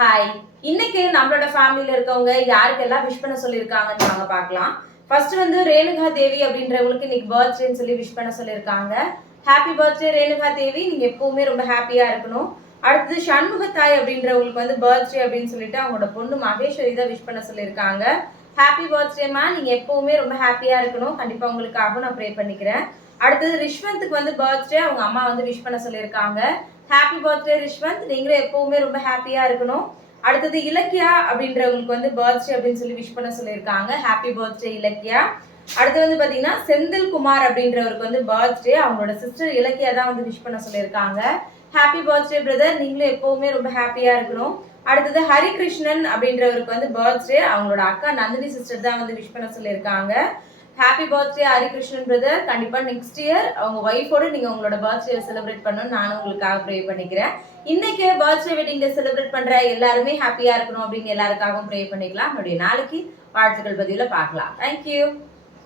Hi. இன்னைக்கு நம்மளோட ஃபேமிலில இருக்கவங்க யாருக்கெல்லாம் விஷ் பண்ண சொல்லியிருக்காங்கன்னு வாங்க பார்க்கலாம். ஃபர்ஸ்ட் வந்து ரேணுகா தேவி அப்படின்றவங்களுக்கு இன்னைக்கு பர்த்டேன்னு சொல்லி விஷ் பண்ண சொல்லியிருக்காங்க. ஹாப்பி பர்த்டே ரேணுகா தேவி, நீங்க எப்பவுமே ரொம்ப ஹாப்பியா இருக்கணும். அடுத்தது சண்முகத்தாய் அப்படின்றவங்களுக்கு வந்து பர்த்டே அப்படின்னு சொல்லிட்டு அவங்களோட பொண்ணு மகேஸ்வரி தான் விஷ் பண்ண சொல்லியிருக்காங்க. ஹாப்பி பர்த்டேமா, நீங்க எப்பவுமே ரொம்ப ஹாப்பியா இருக்கணும். கண்டிப்பா உங்களுக்காக நான் ப்ரே பண்ணிக்கிறேன். அடுத்தது ரிஷ்வந்த்க்கு வந்து பர்த்டே, அவங்க அம்மா வந்து விஷ் பண்ண சொல்லியிருக்காங்க. ஹாப்பி பர்த்டே ரிஷ்வந்த், நீங்களும் எப்பவுமே ரொம்ப ஹாப்பியா இருக்கணும். அடுத்தது இலக்கியா அப்படின்றவங்களுக்கு வந்து பர்த்டே அப்படின்னு சொல்லி விஷ் பண்ண சொல்லியிருக்காங்க. Happy birthday Ilakkiya. அடுத்து வந்து பாத்தீங்கன்னா செந்தில் குமார் அப்படின்றவருக்கு வந்து பர்த்டே, அவங்களோட சிஸ்டர் இலக்கியா தான் வந்து விஷ் பண்ண சொல்லியிருக்காங்க. ஹாப்பி பர்த்டே பிரதர், நீங்களும் எப்பவுமே ரொம்ப ஹாப்பியா இருக்கணும். அடுத்தது ஹரிகிருஷ்ணன் அப்படின்றவருக்கு வந்து பர்த்டே, அவங்களோட அக்கா நந்தினி சிஸ்டர் தான் வந்து விஷ் பண்ண சொல்லியிருக்காங்க. ஹாப்பி பர்த்டே ஹரிகிருஷ்ணன் பிரதர், கண்டிப்பா நெக்ஸ்ட் இயர் அவங்க ஒய்ஃபோட நீங்க உங்களோட பர்த்டே செலிப்ரேட் பண்ணணும்னு நானும் உங்களுக்காக ப்ரே பண்ணிக்கிறேன். இன்னைக்கு பர்த்டே வெட்டிங் டே செலிப்ரேட் பண்ற எல்லாருமே ஹாப்பியா இருக்கணும் அப்படின்னு எல்லாருக்காகவும் ப்ரே பண்ணிக்கலாம். நம்மளுடைய நாளைக்கு வாழ்த்துக்கள் பதிவுல பார்க்கலாம். தேங்க்யூ.